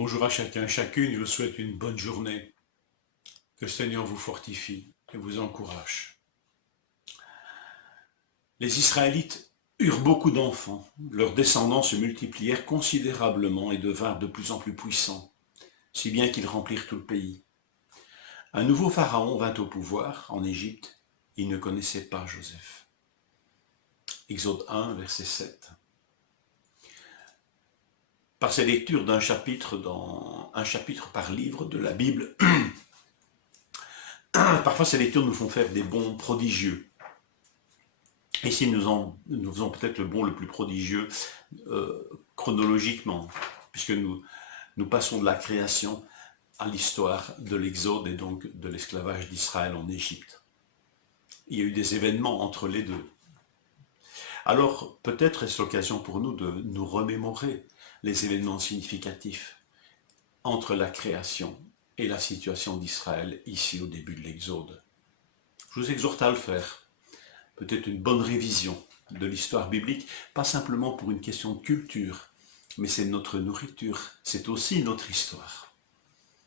Bonjour à chacun, chacune, je vous souhaite une bonne journée. Que le Seigneur vous fortifie et vous encourage. Les Israélites eurent beaucoup d'enfants. Leurs descendants se multiplièrent considérablement et devinrent de plus en plus puissants, si bien qu'ils remplirent tout le pays. Un nouveau pharaon vint au pouvoir en Égypte. Il ne connaissait pas Joseph. Exode 1, verset 7. Par ces lectures d'un chapitre, un chapitre par livre de la Bible, parfois ces lectures nous font faire des bonds prodigieux. Ici, nous faisons peut-être le bond le plus prodigieux chronologiquement, puisque nous passons de la création à l'histoire de l'Exode et donc de l'esclavage d'Israël en Égypte. Il y a eu des événements entre les deux. Alors, peut-être est-ce l'occasion pour nous de nous remémorer les événements significatifs entre la création et la situation d'Israël ici au début de l'Exode. Je vous exhorte à le faire. Peut-être une bonne révision de l'histoire biblique, pas simplement pour une question de culture, mais c'est notre nourriture, c'est aussi notre histoire.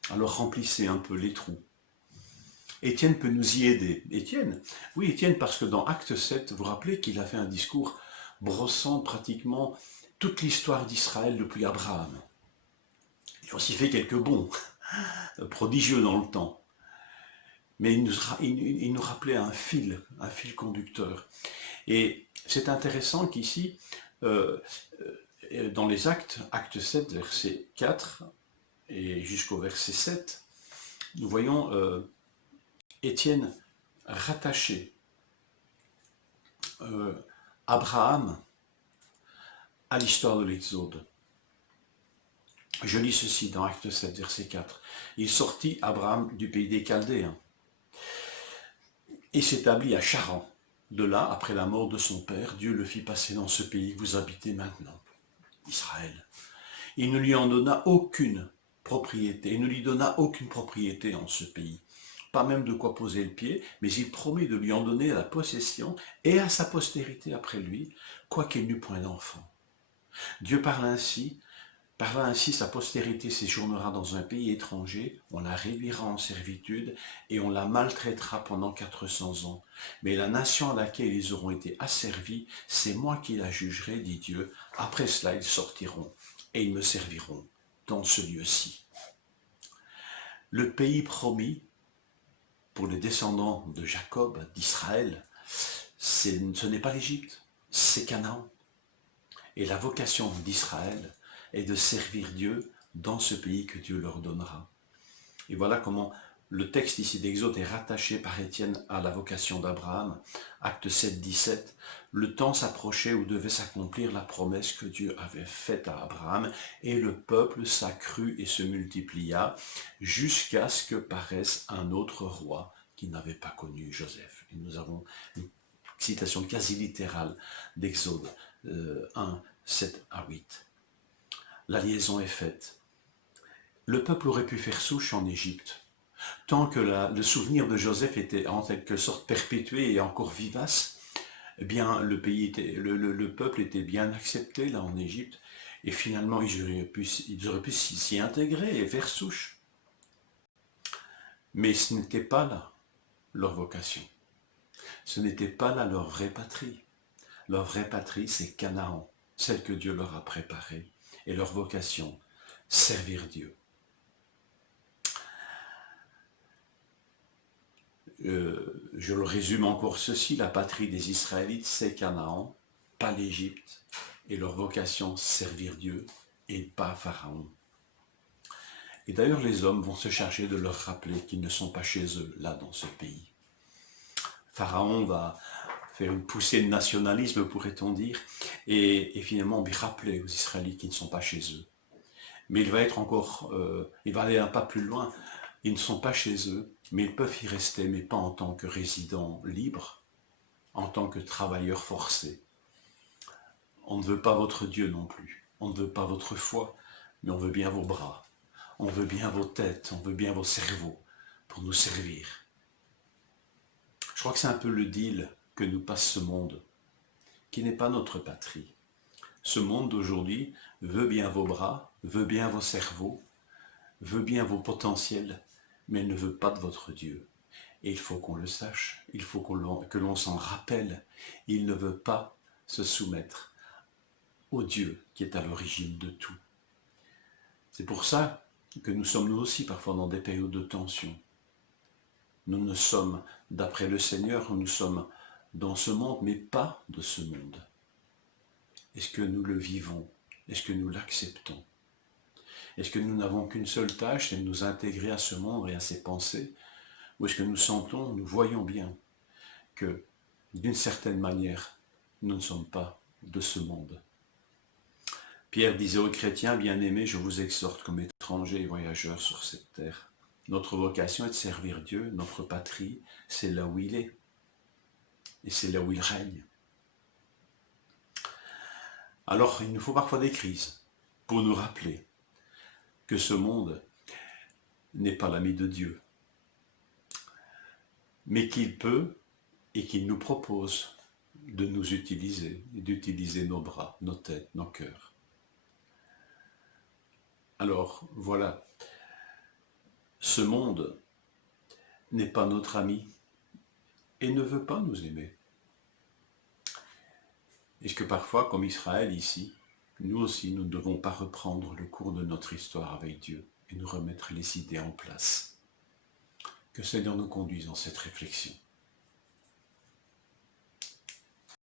Alors remplissez un peu les trous. Étienne peut nous y aider. Étienne, oui Étienne, parce que dans Acte 7, vous vous rappelez qu'il a fait un discours brossant pratiquement toute l'histoire d'Israël depuis Abraham. Il a aussi fait quelques bons, prodigieux dans le temps. Mais il nous rappelait un fil conducteur. Et c'est intéressant qu'ici, dans les Actes, Acte 7, verset 4, et jusqu'au verset 7, nous voyons Étienne rattacher Abraham à l'histoire de l'Exode. Je lis ceci dans Acte 7, verset 4. Il sortit Abraham du pays des Chaldéens et s'établit à Charan. De là, après la mort de son père, Dieu le fit passer dans ce pays que vous habitez maintenant, Israël. Il ne lui en donna aucune propriété, il ne lui donna aucune propriété en ce pays, pas même de quoi poser le pied, mais il promit de lui en donner la possession et à sa postérité après lui, quoiqu'il n'eût point d'enfant. Dieu parla ainsi, sa postérité séjournera dans un pays étranger, on la réduira en servitude et on la maltraitera pendant 400 ans. Mais la nation à laquelle ils auront été asservis, c'est moi qui la jugerai, dit Dieu. Après cela, ils sortiront et ils me serviront dans ce lieu-ci. Le pays promis pour les descendants de Jacob, d'Israël, ce n'est pas l'Égypte, c'est Canaan. Et la vocation d'Israël est de servir Dieu dans ce pays que Dieu leur donnera. Et voilà comment le texte ici d'Exode est rattaché par Étienne à la vocation d'Abraham. Acte 7, 17. Le temps s'approchait où devait s'accomplir la promesse que Dieu avait faite à Abraham, et le peuple s'accrut et se multiplia jusqu'à ce que paraisse un autre roi qui n'avait pas connu Joseph. Et nous avons une citation quasi littérale d'Exode 1, 7 à 8. La liaison est faite. Le peuple aurait pu faire souche en Égypte. Tant que le souvenir de Joseph était en quelque sorte perpétué et encore vivace, eh bien le peuple était bien accepté là en Égypte, et finalement ils auraient pu s'y intégrer et faire souche. Mais ce n'était pas là leur vocation. Ce n'était pas là leur vraie patrie. Leur vraie patrie, c'est Canaan, celle que Dieu leur a préparée. Et leur vocation, servir Dieu. Je le résume encore ceci, la patrie des Israélites, c'est Canaan, pas l'Égypte, et leur vocation, servir Dieu, et pas Pharaon. Et d'ailleurs, les hommes vont se charger de leur rappeler qu'ils ne sont pas chez eux, là, dans ce pays. Pharaon va faire une poussée de nationalisme, pourrait-on dire, et finalement lui rappeler aux Israélites qu'ils ne sont pas chez eux. Mais il va aller un pas plus loin. Ils ne sont pas chez eux, mais ils peuvent y rester, mais pas en tant que résidents libres, en tant que travailleurs forcés. On ne veut pas votre Dieu non plus. On ne veut pas votre foi, mais on veut bien vos bras. On veut bien vos têtes, on veut bien vos cerveaux pour nous servir. Je crois que c'est un peu le deal que nous passe ce monde, qui n'est pas notre patrie. Ce monde d'aujourd'hui veut bien vos bras, veut bien vos cerveaux, veut bien vos potentiels, mais elle ne veut pas de votre Dieu. Et il faut qu'on le sache, il faut que l'on s'en rappelle. Il ne veut pas se soumettre au Dieu qui est à l'origine de tout. C'est pour ça que nous sommes nous aussi parfois dans des périodes de tension. Nous ne sommes, d'après le Seigneur, nous sommes dans ce monde, mais pas de ce monde. Est-ce que nous le vivons? Est-ce que nous l'acceptons? Est-ce que nous n'avons qu'une seule tâche, c'est de nous intégrer à ce monde et à ses pensées? Ou est-ce que nous sentons, nous voyons bien que, d'une certaine manière, nous ne sommes pas de ce monde? Pierre disait aux chrétiens, bien-aimés, je vous exhorte comme étrangers et voyageurs sur cette terre. Notre vocation est de servir Dieu, notre patrie, c'est là où il est. Et c'est là où il règne. Alors, il nous faut parfois des crises pour nous rappeler que ce monde n'est pas l'ami de Dieu, mais qu'il peut et qu'il nous propose de nous utiliser, et d'utiliser nos bras, nos têtes, nos cœurs. Alors, voilà, ce monde n'est pas notre ami et ne veut pas nous aimer. Est-ce que parfois, comme Israël ici, nous aussi, nous ne devons pas reprendre le cours de notre histoire avec Dieu et nous remettre les idées en place? Que le Seigneur nous conduise dans cette réflexion.